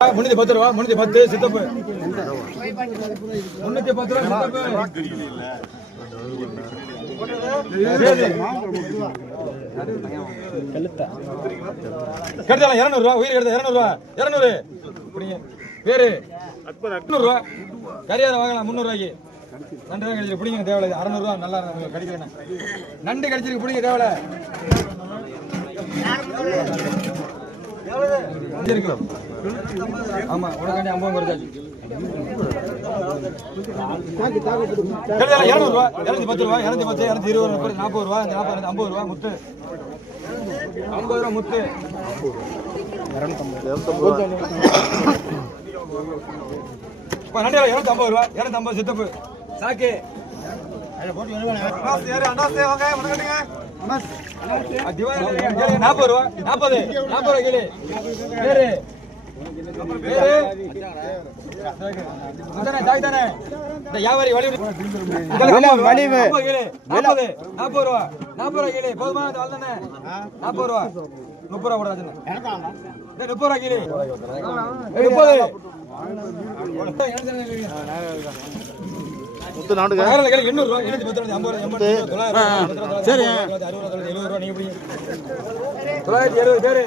முன்னூத்தி பத்து ரூபா முன்னூத்தி பத்து சித்தப்பு. முன்னூத்தி பத்து ரூபா சித்தப்பு. கெடுத்தாலும் இருநூறு ரூபா உயிர் கெடுத்த இருநூறு ரூபா. இருநூறு. பேரு. முந்நூறு ரூபா. கரியாத வாங்கலாம் முந்நூறு ரூபாய்க்கு. நண்டு தான் கிடைச்சிருக்கு பிடிங்க தேவையில்ல. அறநூறு ரூபா நல்லா இருக்கு. கிடைக்கிறேன் நண்டு கிடைச்சிருக்கு பிடிங்க தேவையில்ல. ஆமா உனக்காண்டி ஐம்பது குறைச்சாச்சு. இருநூறு ரூபா இருநூத்தி பத்து ரூபா இருநூத்தி பத்து இரநூத்தி இருபது முப்பது நாற்பது ரூபா நாற்பது ஐம்பது ரூபா முத்து. ஐம்பது ரூபா முத்து. இப்போ நண்டு ஐம்பது ரூபா இரநூத்தி ஐம்பது சித்தப்பு. சாக்கு. நாற்பது ரூபா நாற்பது நாற்பது ரூபா கிலோ. வலிவு. நாற்பது நாற்பது ரூபா நாற்பது ரூபா கிலோ போதுமா இந்த ஆள் தானே? நாற்பது ரூபா. முப்பது ரூபா போடாது முப்பது ரூபா கிலோ முப்பது. நாடுங்க. பத்து ரூபா, சரி. தொள்ளாயிரத்தி எழுபது பேரு.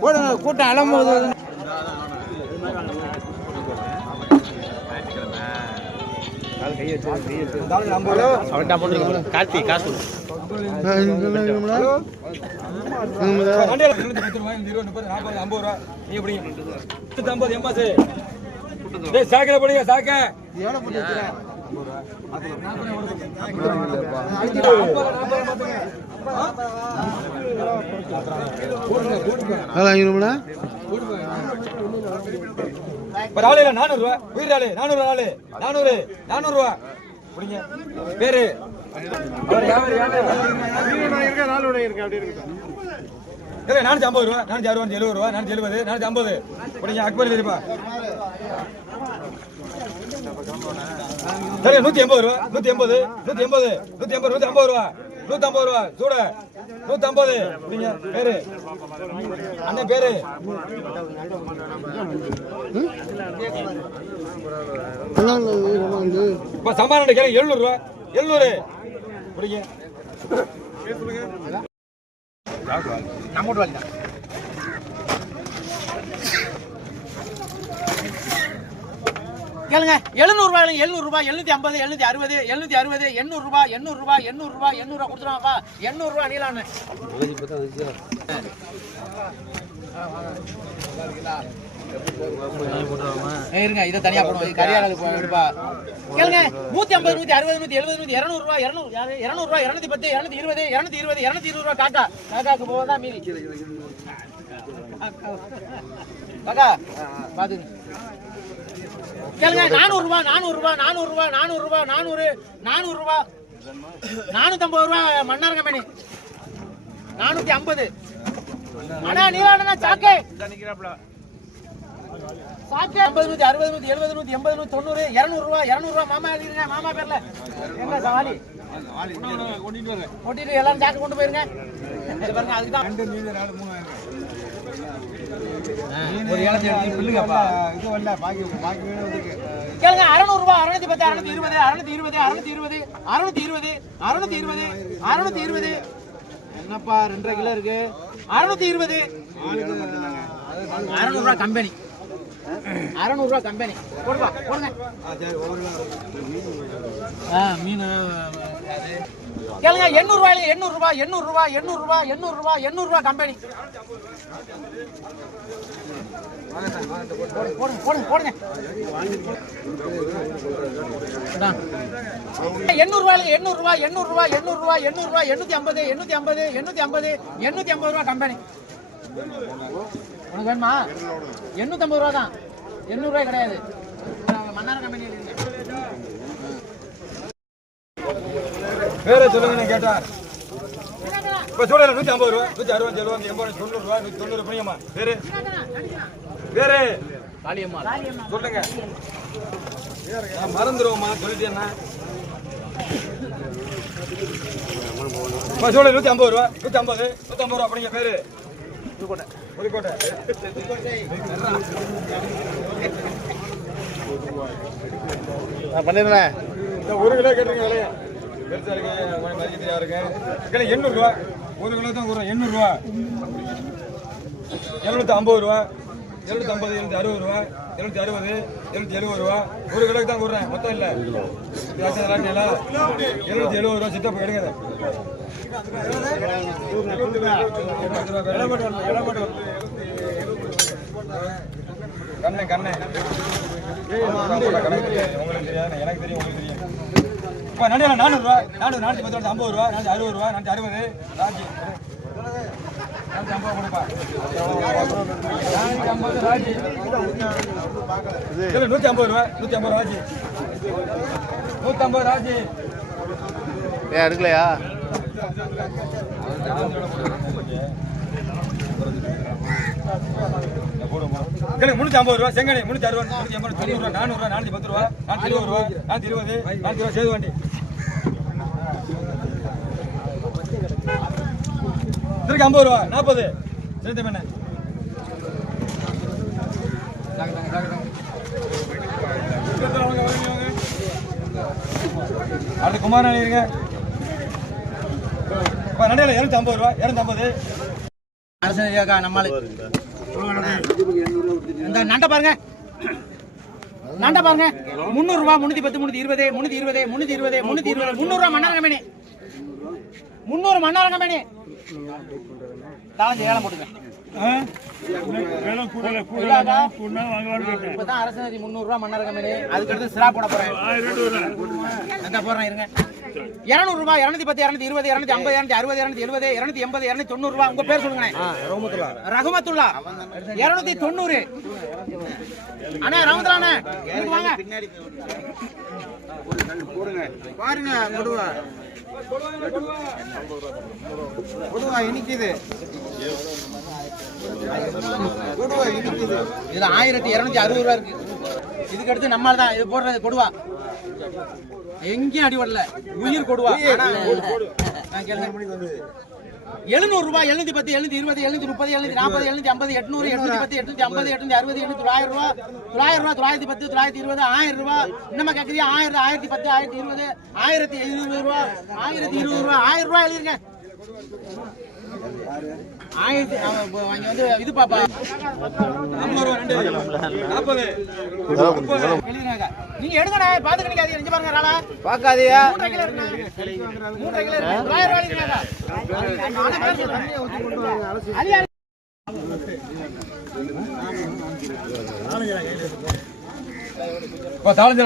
போடுங்க கூட்டம் அலம்போது கார்த்தி காசு. சாக்கில பிடிங்க, சாக்க. இப்ப ராலு இல்ல, நானூறு ரூபா, உயிர் ராலு, நானூறு ராலு, நானூறு, நானூறு ரூபா. பிடிங்க. பேரு நானூத்தி ஐம்பது ரூபா நானூத்தி அறுபது எழுபது ரூபா நானூத்தி எழுபது நானூத்தி ஐம்பது பிடிங்க அக்பர் தெரியுப்பா சரி நூத்தி எண்பது ரூபா நூத்தி எண்பது நூத்தி எண்பது நூத்தி எண்பது நூத்தி ஐம்பது ரூபா நூத்தி ஐம்பது ரூபா சூட நூத்தி ஐம்பது. பிடிங்க பேரு. அண்ணன் பேரு. இப்ப சமாளம் கேள்வி எழுநூறு ரூபா எழுநூறு. பிடிங்க கேளுங்க. எழுநூறு ரூபாய் எழுநூறு ரூபாய் எழுநூத்தி ஐம்பது எழுநூத்தி அறுபது எழுநூத்தி அறுபது எண்ணூறு ரூபாய் எண்ணூறு ரூபாய் எண்ணூறு ரூபாய் எண்ணூறு ரூபாய் கொடுத்துருவாப்பா எண்ணூறு ரூபாய் நீலான்னு இருங்க இதை தனியா போடுவோம். கரியாளுக்கு போடுப்பா கேளுங்க. நூத்தி ஐம்பது நூத்தி அறுபது நூத்தி எழுபது நூத்தி இருநூறு ரூபாய் இருநூறு இருநூறு ரூபாய் இருநூத்தி பத்து இருநூத்தி இருபது இருநூத்தி இருபது இருநூத்தி இருபது ரூபாய் காக்கா. காக்காக்கு போவதான் மீதி? காக்கா. பாத்துங்க கேளுங்க நானூறு ரூபாய் நானூறு ரூபாய் நானூறு ரூபாய் நானூறு ரூபாய் நானூறு நானூறு ரூபாய் நானூத்தம்பது ரூபாய் மன்னார் கம்பெனி நானூத்தி ஐம்பது. அண்ணா நீலாண்ணா சாக்கே. சாக்கே. ஐம்பது நூத்தி அறுபது நூத்தி எழுபது எண்பது நூத்தி தொண்ணூறு இருநூறு ரூபாய் இருநூறு ரூபாய் மாமா எழுதிருங்க மாமா பேர்ல. எங்க சவாலி கொட்டிட்டு எல்லாரும் சாக்கு கொண்டு போயிருங்க. பாருங்க அதுக்கு தான் ஒரு கேளுங்க அறுநூறு ரூபாய் அறுநூத்தி பத்து அறுநூத்தி இருபது அறுநூத்தி இருபது அறுநூத்தி இருபது அறுநூத்தி இருபது அறுநூத்தி இருபது அறுநூத்தி இருபது. என்னப்பா ரெண்டரை கிலோ இருக்கு. அறுநூத்தி இருபது. அறுநூறு ரூபாய் கம்பெனி. அறுநூறு ரூபாய் கம்பெனி. போடுப்பா போடுங்க. ஆ மீன். கேளுங்க எண்ணூறு ரூபாய் எண்ணூறு ரூபாய் எண்ணூறு ரூபாய் எண்ணூறு ரூபாய் எண்ணூறு ரூபாய் எண்ணூறு ரூபாய் கம்பெனி போடுங்க போடுங்க போடுங்க. இந்தா. எண்ணூறு ரூபாய் எண்ணூறு ரூபாய் எண்ணூறு ரூபாய் எண்ணூறு ரூபாய் எண்ணூறு ரூபாய் எண்ணூத்தி ஐம்பது எண்ணூத்தி ஐம்பது எண்ணூத்தி ஐம்பது எண்ணூத்தி ஐம்பது ரூபாய் கம்பெனி உனக்கு வேணுமா? எண்ணூத்தி ஐம்பது ரூபா தான். எண்ணூறு ரூபாய் கிடையாது. மன்னார் கம்பெனி பேரை சொல்லுங்க கேட்டா. இப்ப சூழல நூத்தி ஐம்பது ரூபா நூத்தி அறுபது எழுபது எண்பது தொண்ணூறு ரூபா நூத்தி தொண்ணூறு பேரு? பேரு? காளியம்மா சொல்லுங்க. நான் மறந்துடுவோமா சொல்லிட்டேன்னா. சூழல் நூத்தி ஐம்பது ரூபா நூத்தி ஐம்பது நூத்தி ஐம்பது ரூபா அப்படிங்க பேரு? புதுக்கோட்டை பண்ணிடுறேன். ஒரு கிலோ கேட்டுருங்க விலையா பெருசா இருக்கு கொஞ்சம் கிலோ ஒரு கிலோ தான் கொடுறோம் எண்ணூறுரூவா எழுநூற்றி எழுநூத்தி ஐம்பது ரூபா. எழுநூத்தி ஐம்பது எழுநூத்தி அறுபது ரூபா. எழுநூத்தி அறுபது எழுநூத்தி எழுபது ரூபா. ஒரு கிலோக்கு தான் கொடுறேன் மொத்தம் இல்லை. எழுநூத்தி எழுபது ரூபா சித்தப்பா எடுங்க கண்ணே கண்ணே. எனக்கு தெரியும். உங்களுக்கு தெரியும். இப்போ நண்டியா நானூறுரூவா நானூறு நானூற்றி பத்து ஐம்பது ரூபா நானூற்றி அறுபது ரூபா நானூற்றி அறுபது. ராஜி நானூற்றி ஐம்பது கொடுப்பா. நானூற்றி ஐம்பது ராஜி. இல்லை நூற்றி ஐம்பது ரூபா நூற்றி ஐம்பது ராஜி. நூற்றம்பது ராஜி. ஏன் எடுக்கலையா கிழங்கு முன்னூத்தி ஐம்பது ரூபா செங்கனி முன்னூத்தி அறுபது முன்னூத்தி ஐம்பது தொண்ணூறு ரூபா நானூறு ரூபா நானூத்தி பத்து ரூபா நானூத்தி இருபது ரூபா நானூத்தி இருபது நானூத்தி ரூபா சேது வண்டி. திருக்க ஐம்பது ரூபா நாற்பது. சேர்த்து பண்ண அடுத்து குமாரன் இருங்க. நடையில இருநூத்தி ஐம்பது ரூபா இருநூத்தி ஐம்பது. அரசனக்கா நம்மளு இந்த நண்டை பாருங்க. நண்டை பாருங்க. முந்நூறு ரூபா முன்னூத்தி பத்து முன்னூத்தி இருபது முன்னூத்தி இருபது முன்னூத்தி இருபது முன்னூத்தி இருபது முந்நூறு ரூபா மண்ணாரங்க மேனி முந்நூறு மண்ணாரங்க மேனி தாளஞ்சு ஏழம் போட்டுங்க. இல்லாதா? முந்நூறு ரூபா மேனி அதுக்கு அடுத்து சிரா போட போறேன். போடுறேன் இருங்க. இருநூறு ரூபாய் இருநூத்தி பத்து இருநூத்தி இருபது இருநூத்தி ஐம்பது இருநூத்தி அறுபது இருநூத்தி எழுபது இருநூத்தி எண்பது இருநூத்தி தொண்ணூறு ரூபாய். உங்க பேர் சொல்லுங்க ரகுமத்துல்லா இருநூத்தி தொண்ணூறு. அண்ணா வாங்க. பாருங்க இனிக்குது. இனிக்குது. ஆயிரத்தி இருநூத்தி அறுபது ரூபா இருக்கு. இதுக்கு அடுத்து நம்மால் தான் இது போடுறது கொடுவா. எங்கேயும் அடிபடல உயிர் கொடுவா. எழுநூறு ரூபாய் எழுநூத்தி பத்து எழுநூத்தி இருபது எழுநூத்தி முப்பது எழுநூத்தி நாற்பது எழுநூத்தி ஐம்பது எட்நூறு எட்நூத்தி பத்து எட்நூத்தி ஐம்பது எட்நூத்தி அறுபது எண்ணூத்தி தொள்ளாயிரம் ரூபாய் தொள்ளாயிரம் ரூபாய் தொள்ளாயிரத்தி பத்து தொள்ளாயிரத்தி இருபது ஆயிரம் ரூபாய். இன்னமா கேட்குறியா ஆயிரம் ஆயிரத்தி பத்து ஆயிரத்தி இருபது ஆயிரத்தி இருபது ரூபாய் ஆயிரத்தி இருபது ரூபாய் ஆயிரம் ரூபாய் எழுதிருங்க. ஆயிரத்தி அவன் வந்து இது பாப்பா ஐம்பது ரூபா ரெண்டு நீங்க எடுங்கண்ணே பாத்துக்க நீங்க பாருங்க ராளா பார்க்காதீயா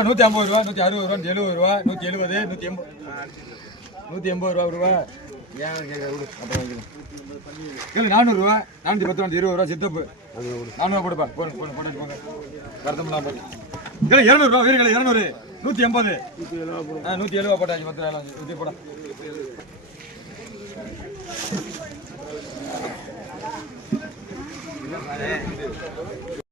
நூற்றி ஐம்பது ரூபா நூற்றி அறுபது ரூபா எழுபது ரூபா நூற்றி எழுபது நூற்றி எண்பது நூற்றி எண்பது ரூபா ரூபா. ஏன் கேட்க விடு நானூறுரூவா நானூற்றி பத்து நானூற்றி இருபது ரூபா சித்தப்பு நானூறுவா கொடுப்பா. போடு போடு போட்டு போங்க வருத்தமில்லாம் போட்டு இல்லை இரநூறுவா வீரர்களை இரநூறு நூற்றி எண்பது. ஆ நூற்றி எழுபது போட்டாச்சு பத்து ரூபா நூற்றி போடா.